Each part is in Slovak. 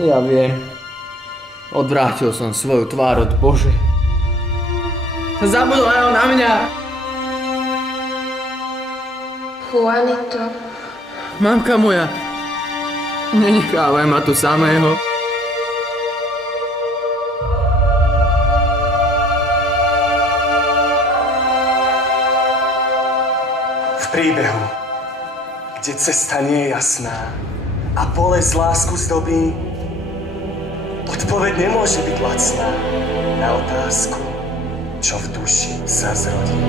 Ja viem. Odvrátil som svoju tvár od Bože. Zabudol aj on na mňa. Juanito. Mamka moja, nenechávaj ma tu samého. V príbehu, kde cesta nie je jasná a bolesť lásku zdobí, odpoveď nemôže byť lacná na otázku, čo v duši sa zrodí.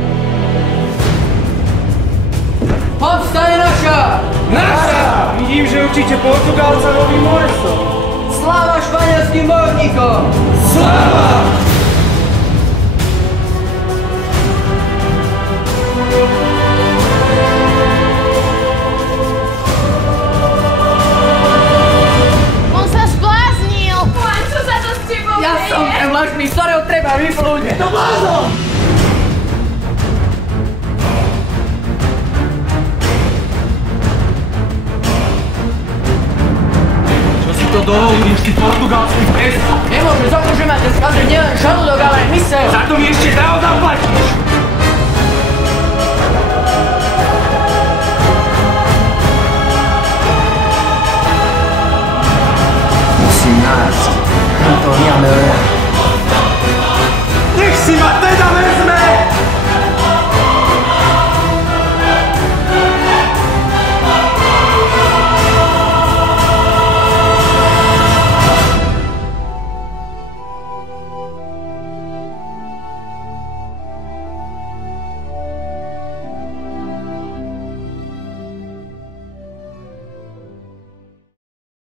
Pomsta je naša! Naša! Vidím, že učíte Portugálca novým molesom. Sláva španielským bojovníkom! Sláva! On sa zbláznil! Juan, čo sa to s tebou Ja som ten vlašný, z ktorého treba vyplúť! Je to blázon! To dovolíš, ty portugalský pes! Nemôže, že máte skazať nielen žalúdok, ale aj myseľ! Za to mi ešte dá zaplatiť!